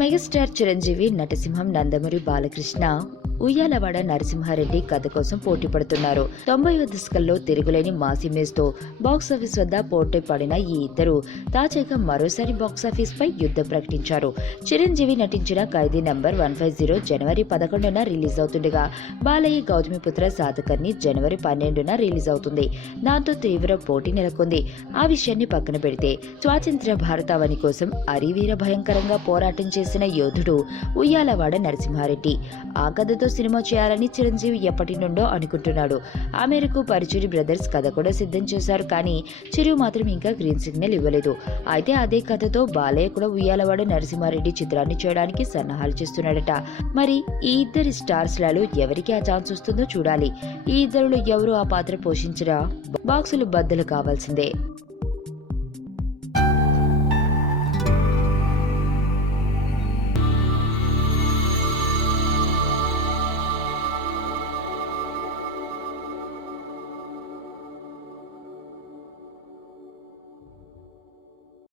Megastar Chiranjeevi, నటసింహం Nandamuri Balakrishna Uyyalawada Narasimha Reddy కథ కోసం పోటీ పడుతున్నారు. 90వ దశకంలో తిరుగులేని మాస్ ఇమేజ్ తో బాక్సాఫీస్ వద్ద పోటీ పడిన ఈ ఇద్దరు తాజాగా మరోసారి బాక్సాఫీస్ పై యుద్ధం ప్రకటించారు. చిరంజీవి నటించిన ఖైదీ నంబర్ 150 జనవరి 11న రిలీజ్ అవుతుండగా, బాలయ్య గౌతమిపుత్ర సాధకర్ని జనవరి 12న రిలీజ్ అవుతుంది. దాంతో తీవ్ర పోటీ నెలకొంది. ఆ విషయాన్ని పక్కన పెడితే స్వాతంత్ర్య భారతావని కోసం అరివీర భయంకరంగా పోరాటం చేసిన యోధుడు ఉయ్యాలవాడ నరసింహారెడ్డి. ఆ కథతో సినిమా చేయాలని చిరంజీవి ఎప్పటి నుండో అనుకుంటున్నాడు. ఆ మేరకు పరుచూరి బ్రదర్స్ కథ కూడా సిద్ధం చేశారు. కానీ చిరు మాత్రం ఇంకా గ్రీన్ సిగ్నల్ ఇవ్వలేదు. అయితే అదే కథతో బాలయ్య కూడా ఉయ్యాలవాడ నరసింహారెడ్డి చిత్రాన్ని చేయడానికి సన్నాహాలు చేస్తున్నాడట. మరి ఈ ఇద్దరి స్టార్స్ లలో ఎవరికి ఆ ఛాన్స్ వస్తుందో చూడాలి. ఈ ఇద్దరులో ఎవరు ఆ పాత్ర పోషించినా బాక్సులు బద్దలు కావాల్సిందే.